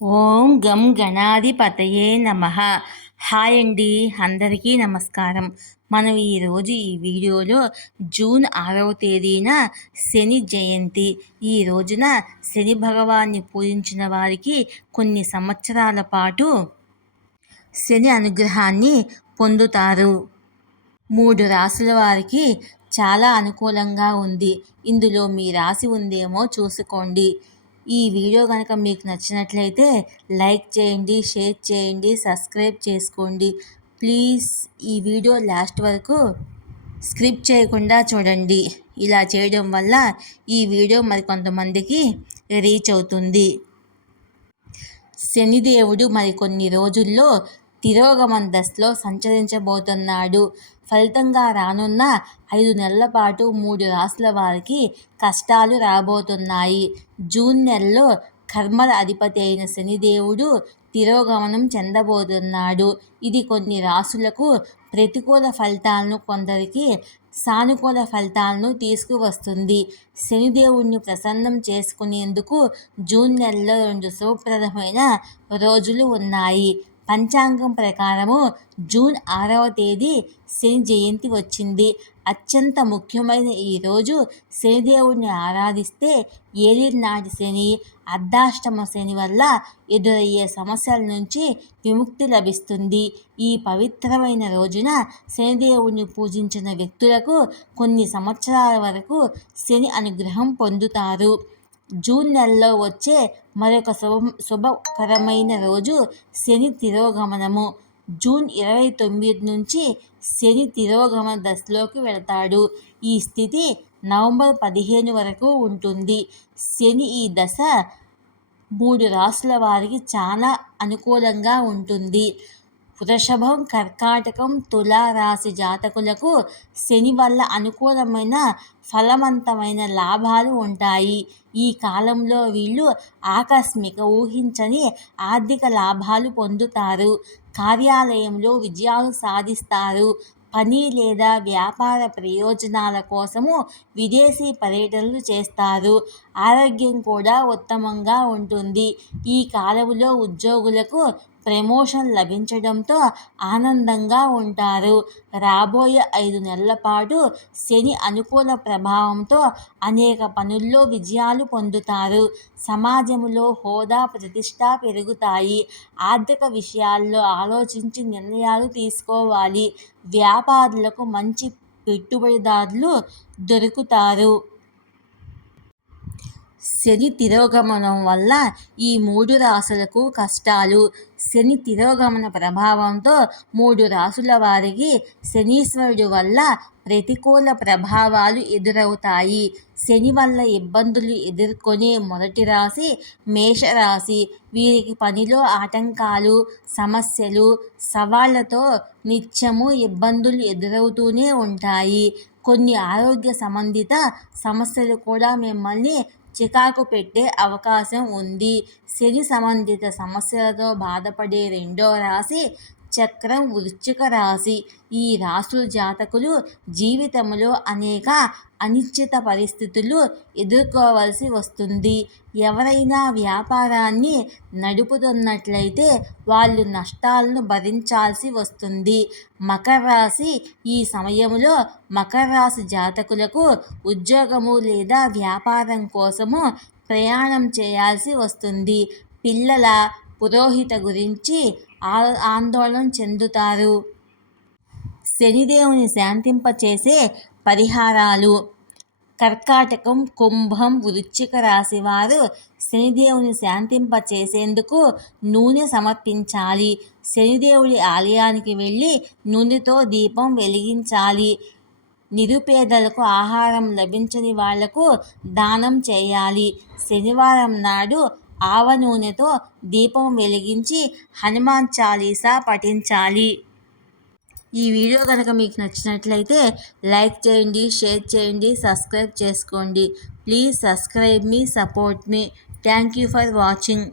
ఓం గం గణాధిపతయే నమః. హాయ్ అండి, అందరికీ నమస్కారం. మనం ఈరోజు ఈ వీడియోలో జూన్ 6వ తేదీన శని జయంతి. ఈ రోజున శని భగవాన్ని పూజించిన వారికి కొన్ని సంవత్సరాల పాటు శని అనుగ్రహాన్ని పొందుతారు. 3 రాశుల వారికి చాలా అనుకూలంగా ఉంది. ఇందులో మీ రాశి ఉందేమో చూసుకోండి. ఈ వీడియో కనుక మీకు నచ్చినట్లయితే లైక్ చేయండి, షేర్ చేయండి, సబ్స్క్రైబ్ చేసుకోండి. ప్లీజ్ ఈ వీడియో లాస్ట్ వరకు స్క్రిప్ట్ చేయకుండా చూడండి. ఇలా చేయడం వల్ల ఈ వీడియో మరికొంతమందికి రీచ్ అవుతుంది. శనిదేవుడు మరికొన్ని రోజుల్లో తిరోగమన దశలో సంచరించబోతున్నాడు. ఫలితంగా రానున్న 5 నెలల పాటు 3 రాశుల వారికి కష్టాలు రాబోతున్నాయి. జూన్ నెలలో కర్మల అధిపతి అయిన శనిదేవుడు తిరోగమనం చెందబోతున్నాడు. ఇది కొన్ని రాశులకు ప్రతికూల ఫలితాలను, కొందరికి సానుకూల ఫలితాలను తీసుకువస్తుంది. శనిదేవుడిని ప్రసన్నం చేసుకునేందుకు జూన్ నెలలో 2 శుభప్రదమైన రోజులు ఉన్నాయి. పంచాంగం ప్రకారము జూన్ 6వ తేదీ శని జయంతి వచ్చింది. అత్యంత ముఖ్యమైన ఈ రోజు శనిదేవుడిని ఆరాధిస్తే ఏలినాటి శని, అర్ధాష్టమ శని వల్ల ఎదురయ్యే సమస్యల నుంచి విముక్తి లభిస్తుంది. ఈ పవిత్రమైన రోజున శనిదేవుడిని పూజించిన వ్యక్తులకు కొన్ని సంవత్సరాల వరకు శని అనుగ్రహం పొందుతారు. జూన్ నెలలో వచ్చే మరొక శుభకరమైన రోజు శని తిరోగమనము. జూన్ 29 నుంచి శని తిరోగమన దశలోకి వెళతాడు. ఈ స్థితి నవంబర్ 15 వరకు ఉంటుంది. శని ఈ దశ 3 రాశుల వారికి చాలా అనుకూలంగా ఉంటుంది. వృషభం, కర్కాటకం, తులా రాశి జాతకులకు శని వల్ల అనుకూలమైన ఫలవంతమైన లాభాలు ఉంటాయి. ఈ కాలంలో వీళ్ళు ఆకస్మిక, ఊహించని ఆర్థిక లాభాలు పొందుతారు. కార్యాలయంలో విజయాలు సాధిస్తారు. పని లేదా వ్యాపార ప్రయోజనాల కోసము విదేశీ పర్యటనలు చేస్తారు. ఆరోగ్యం కూడా ఉత్తమంగా ఉంటుంది. ఈ కాలంలో ఉద్యోగులకు ప్రమోషన్ లభించడంతో ఆనందంగా ఉంటారు. రాబోయే 5 నెలల పాటు శని అనుకూల ప్రభావంతో అనేక పనుల్లో విజయాలు పొందుతారు. సమాజంలో హోదా, ప్రతిష్ట పెరుగుతాయి. ఆర్థిక విషయాల్లో ఆలోచించి నిర్ణయాలు తీసుకోవాలి. వ్యాపారులకు మంచి పెట్టుబడిదారులు దొరుకుతారు. శని తిరోగమనం వల్ల ఈ 3 రాశులకు కష్టాలు. శని తిరోగమన ప్రభావంతో 3 రాశుల వారికి శనీశ్వరుడు వల్ల ప్రతికూల ప్రభావాలు ఎదురవుతాయి. శని వల్ల ఇబ్బందులు ఎదుర్కొనే మొదటి రాశి మేషరాశి. వీరికి పనిలో ఆటంకాలు, సమస్యలు, సవాళ్లతో నిత్యము ఇబ్బందులు ఎదురవుతూనే ఉంటాయి. కొన్ని ఆరోగ్య సంబంధిత సమస్యలు కూడా మిమ్మల్ని చికాకు పెట్టే అవకాశం ఉంది. శని సంబంధిత సమస్యలతో బాధపడే రెండో రాశి చక్రం వృశ్చిక రాశి. ఈ రాశుల జాతకులు జీవితంలో అనేక అనిశ్చిత పరిస్థితులు ఎదుర్కోవాల్సి వస్తుంది. ఎవరైనా వ్యాపారాన్ని నడుపుతున్నట్లయితే వాళ్ళు నష్టాలను భరించాల్సి వస్తుంది. మకర రాశి. ఈ సమయంలో మకర రాశి జాతకులకు ఉద్యోగము లేదా వ్యాపారం కోసము ప్రయాణం చేయాల్సి వస్తుంది. పిల్లల పురోహిత గురించి ఆందోళన చెందుతారు. శనిదేవుని శాంతింపచేసే పరిహారాలు. కర్కాటకం, కుంభం, వృశ్చిక రాశి వారు శనిదేవుని శాంతింపచేసేందుకు నూనె సమర్పించాలి. శనిదేవుడి ఆలయానికి వెళ్ళి నూనెతో దీపం వెలిగించాలి. నిరుపేదలకు, ఆహారం లభించని వాళ్లకు దానం చేయాలి. శనివారం నాడు ఆవ నూనెతో దీపం వెలిగించి హనుమాన్ చాలీసా పఠించాలి. ఈ వీడియో కనుక మీకు నచ్చినట్లయితే లైక్ చేయండి, షేర్ చేయండి, సబ్స్క్రైబ్ చేసుకోండి. Please subscribe me, support me. Thank you for watching.